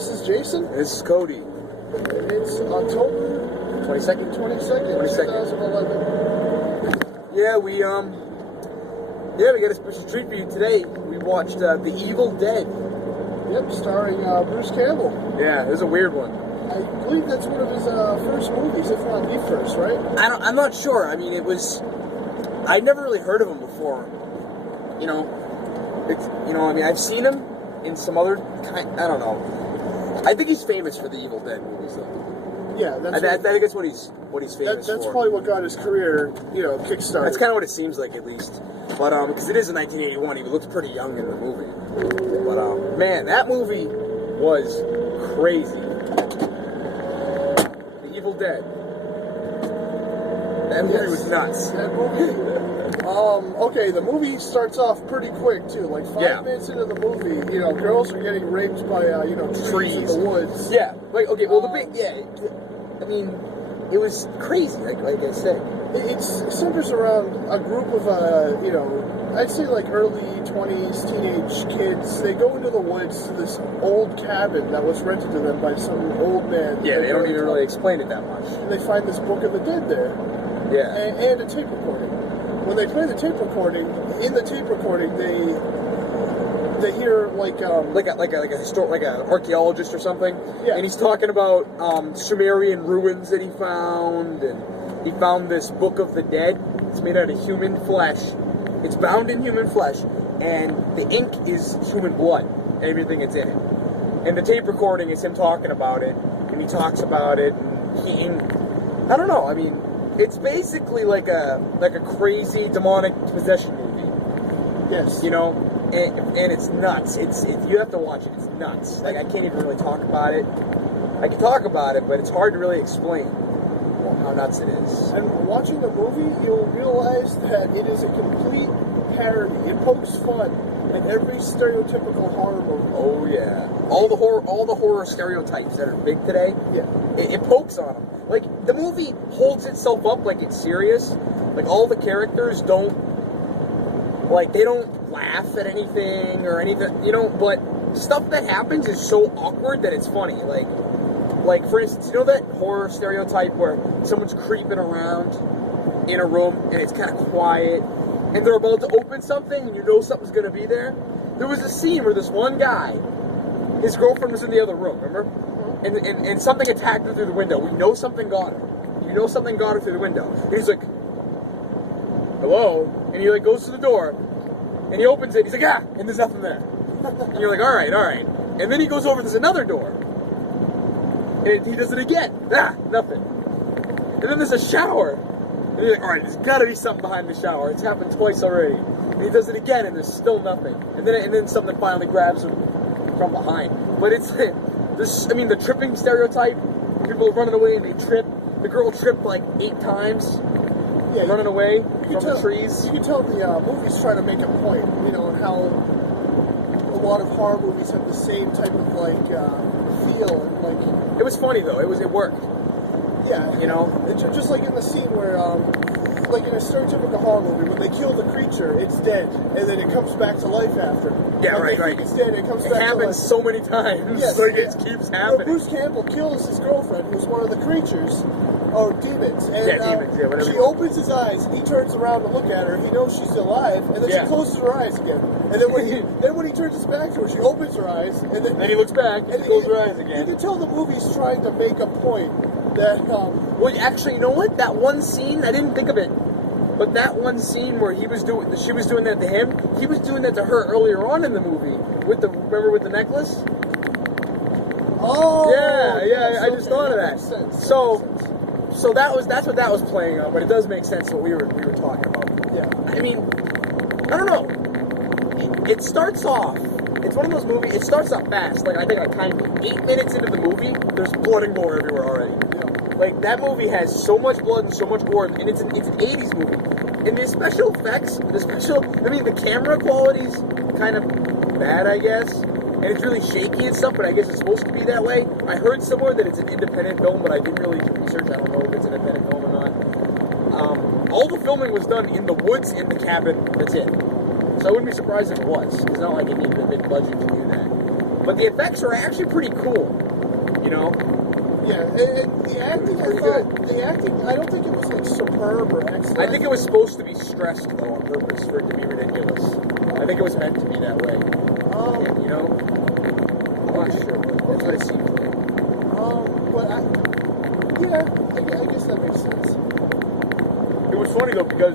This is Jason. This is Cody. And it's October 22nd? 2011. Yeah, we got a special treat for you today. We watched The Evil Dead. Yep, starring Bruce Campbell. Yeah, it was a weird one. I believe that's one of his first movies, if not the first, right? I'm not sure. I mean, I'd never really heard of him before. I've seen him in some other kind. I don't know. I think he's famous for the Evil Dead movies, though. Yeah, I think that's what he's famous that's for. probably what got his career, kickstarted. That's kind of what it seems like, at least. But because it is in 1981, he looks pretty young in the movie. But man, that movie was crazy. The Evil Dead. That movie was nuts. That movie. Okay, the movie starts off pretty quick too. Like 5 minutes into the movie, girls are getting raped by trees in the woods. Yeah. Like I mean, it was crazy. Like I said, it centers around a group of I'd say like early 20s teenage kids. They go into the woods to this old cabin that was rented to them by some old man. Yeah, they don't even really explain it that much. And they find this Book of the Dead there. Yeah. And a tape recording. When they play the tape recording, in the tape recording, they hear like an archaeologist or something. Yeah. And he's talking about Sumerian ruins that he found, and he found this Book of the Dead. It's made out of human flesh. It's bound in human flesh, and the ink is human blood. Everything that's in it. And the tape recording is him talking about it, and he talks about it, and I don't know. I mean, it's basically like a crazy demonic possession movie. Yes. And it's nuts. It's you have to watch it. It's nuts. Like I can't even really talk about it. I can talk about it, but it's hard to really explain how nuts it is. And watching the movie, you'll realize that it is a complete parody. It pokes fun at every stereotypical horror movie. Oh yeah, all the horror stereotypes that are big today. Yeah, it pokes on them. Like the movie holds itself up like it's serious. Like all the characters don't laugh at anything or anything, but stuff that happens is so awkward that it's funny. Like for instance, that horror stereotype where someone's creeping around in a room and it's kind of quiet and they're about to open something and something's going to be there? There was a scene where this one guy, his girlfriend was in the other room, remember? And something attacked her through the window. We know something got her. Something got her through the window. And he's like, hello? And he goes to the door and he opens it. He's like, ah! And there's nothing there. And you're like, all right. And then he goes over, there's another door. And he does it again. Ah, nothing. And then there's a shower. And you're like, all right, there's got to be something behind the shower. It's happened twice already. And he does it again, and there's still nothing. And then something finally grabs him from behind. But the tripping stereotype. People are running away and they trip. The girl tripped like 8 times. Yeah, running away from the trees. You can tell the movie's trying to make a point, and how a lot of horror movies have the same type of feel and It was funny though. It worked. Yeah. It's just like in the scene where like in a stereotypical horror movie, when they kill the creature, it's dead, and then it comes back to life after. Yeah, right. It's dead, and it comes back to life. It happens so many times. Yes, it keeps happening. Bruce Campbell kills his girlfriend, who's one of the creatures, or demons, and demons. Yeah, whatever. She opens his eyes, and he turns around to look at her. He knows she's still alive, and then she closes her eyes again. And then when he turns his back to her, she opens her eyes, and then he looks back and closes her eyes again. You can tell the movie's trying to make a point that. Well, actually, you know what? That one scene, I didn't think of it. But that one scene where she was doing that to him, he was doing that to her earlier on in the movie. Remember with the necklace? Oh! Yeah, I just thought of that. So that's what that was playing on, but it does make sense what we were talking about. Yeah. I mean, I don't know. It starts off, it's one of those movies, it starts off fast. I think 8 minutes into the movie, there's blood and gore everywhere already. That movie has so much blood and so much gore, and it's an 80s movie. And the special effects, the camera quality's kind of bad, I guess. And it's really shaky and stuff, but I guess it's supposed to be that way. I heard somewhere that it's an independent film, but I didn't really do research. I don't know if it's an independent film or not. All the filming was done in the woods in the cabin. That's it. So I wouldn't be surprised if it was. It's not like it needed a big budget to do that. But the effects are actually pretty cool, you know? Yeah, and the acting, the acting, I don't think it was like superb or excellent. I think it was supposed to be stressed, though, on purpose, for it to be ridiculous. I think it was meant to be that way. You know? I'm not sure, but that's what it seemed like. I guess that makes sense. It was funny, though, because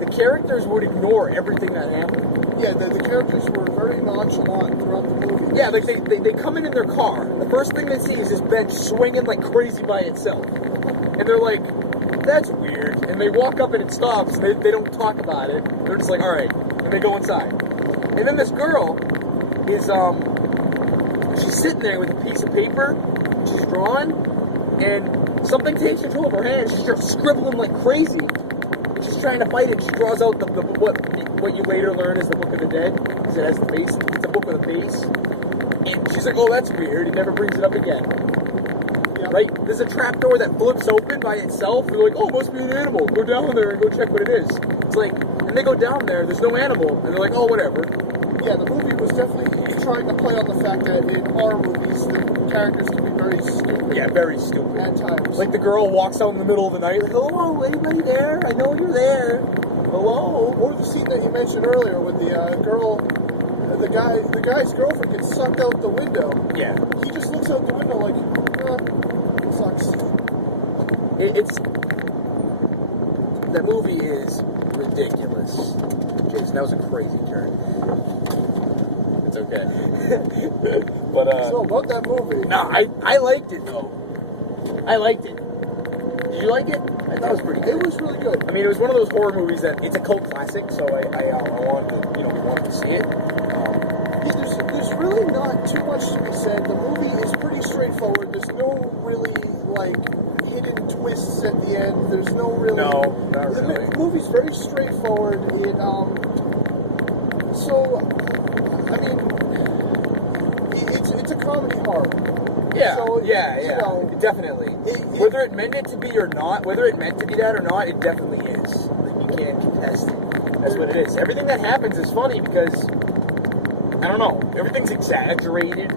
the characters would ignore everything that happened. Yeah, the characters were very nonchalant throughout the movie. Yeah, like they come in their car. The first thing they see is this bench swinging like crazy by itself. And they're like, that's weird. And they walk up and it stops. And they don't talk about it. They're just like, all right. And they go inside. And then this girl is, she's sitting there with a piece of paper. She's drawing. And something takes control of her hand. She starts scribbling like crazy. And she's trying to fight it. She draws out what you later learn is the Book of the Dead, because it has the face. It's a book with a face. And she's like, oh, that's weird. He never brings it up again. Yep. Right? There's a trapdoor that flips open by itself. And they're like, oh, it must be an animal. Go down there and go check what it is. It's like, and they go down there, there's no animal. And they're like, oh, whatever. Yeah, the movie was definitely trying to play on the fact that in horror movies, the characters can be very stupid. Yeah, very stupid. At times. Like the girl walks out in the middle of the night, like, hello, anybody there? I know you're there. Hello? Or the scene that you mentioned earlier when the girl, the guy's girlfriend gets sucked out the window. Yeah. He just looks out the window like, sucks. That movie is ridiculous. Jason, that was a crazy turn. It's okay. But, So, about that movie. No, I liked it, though. I liked it. Did you like it? I thought it was pretty good. It was really good. I mean, it was one of those horror movies that it's a cult classic, so I wanted to see it. There's really not too much to be said. The movie is pretty straightforward. There's no really like hidden twists at the end. There's no really. No, not really. The movie's very straightforward. It's a comedy horror. Yeah, So, definitely. Whether it meant it to be or not, whether it meant to be that or not, it definitely is. Like, you can't contest it. That's what it is. Everything that happens is funny because, I don't know, everything's exaggerated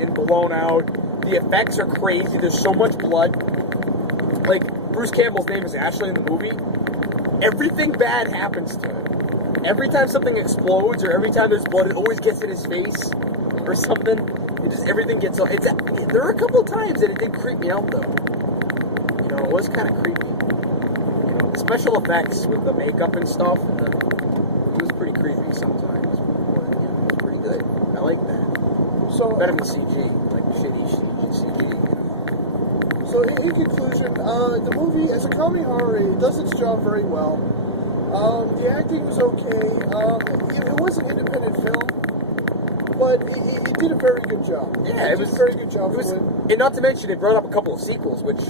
and blown out. The effects are crazy. There's so much blood. Like, Bruce Campbell's name is Ashley in the movie. Everything bad happens to him. Every time something explodes or every time there's blood, it always gets in his face or something. Everything gets. There were a couple of times that it did creep me out, though. You know, it was kind of creepy. You know, the special effects with the makeup and stuff, it was pretty creepy sometimes. But, you know, it was pretty good. I like that. So better than CG, like shitty CG. You know. So in conclusion, the movie, as a comedy horror, it does its job very well. The acting was okay. It was an independent film. But it did a very good job. Yeah, it was a very good job. And not to mention, it brought up a couple of sequels, which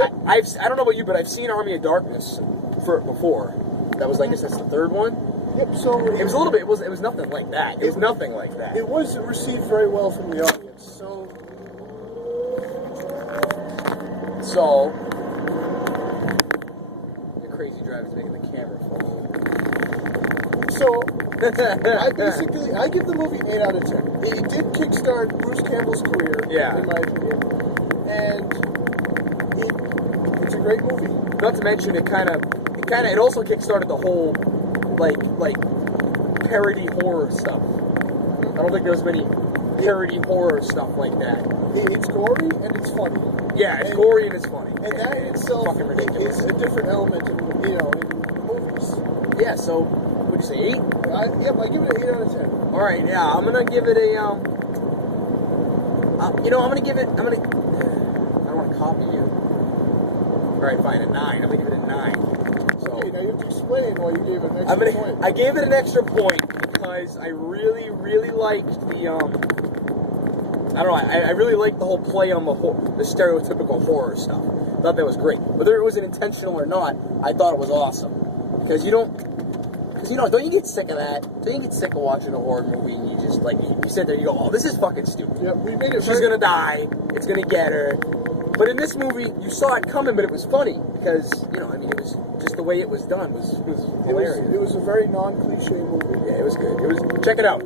I don't know about you, but I've seen Army of Darkness before. That was like, I guess that's the third one. Yep. So it was a little bit. It was nothing like that. It was nothing like that. It was received very well from the audience. So the crazy driver's making the camera fall. So. I give the movie an 8 out of 10. It did kickstart Bruce Campbell's career, in my opinion, and it's a great movie. Not to mention, it also kickstarted the whole like parody horror stuff. I don't think there was many parody horror stuff like that. It's gory and it's funny. Yeah, it's gory and it's funny, and that in itself fucking ridiculous. Is a different element in movies. Yeah, so. Would you say 8? I give it an 8 out of 10. Alright, yeah, I'm gonna give it a, I don't want to copy you. Alright, fine, a 9. I'm gonna give it a 9. So, okay, now you have to explain why you gave it an extra point. I gave it an extra point because I really, really liked the, I really liked the whole play on the stereotypical horror stuff. I thought that was great. Whether it was intentional or not, I thought it was awesome. Because don't you get sick of that? Don't you get sick of watching a horror movie and you just, like, you sit there and you go, oh, this is fucking stupid. Yeah, we made it. She's gonna die. It's gonna get her. But in this movie, you saw it coming, but it was funny. Because, it was just the way it was done was hilarious. It was a very non-cliche movie. Yeah, it was good. Check it out.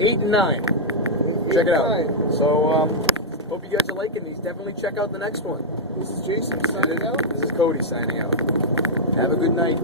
8 and 9. 8 Check it out. 89. So, hope you guys are liking these. Definitely check out the next one. This is Jason signing out. This is Cody signing out. Have a good night.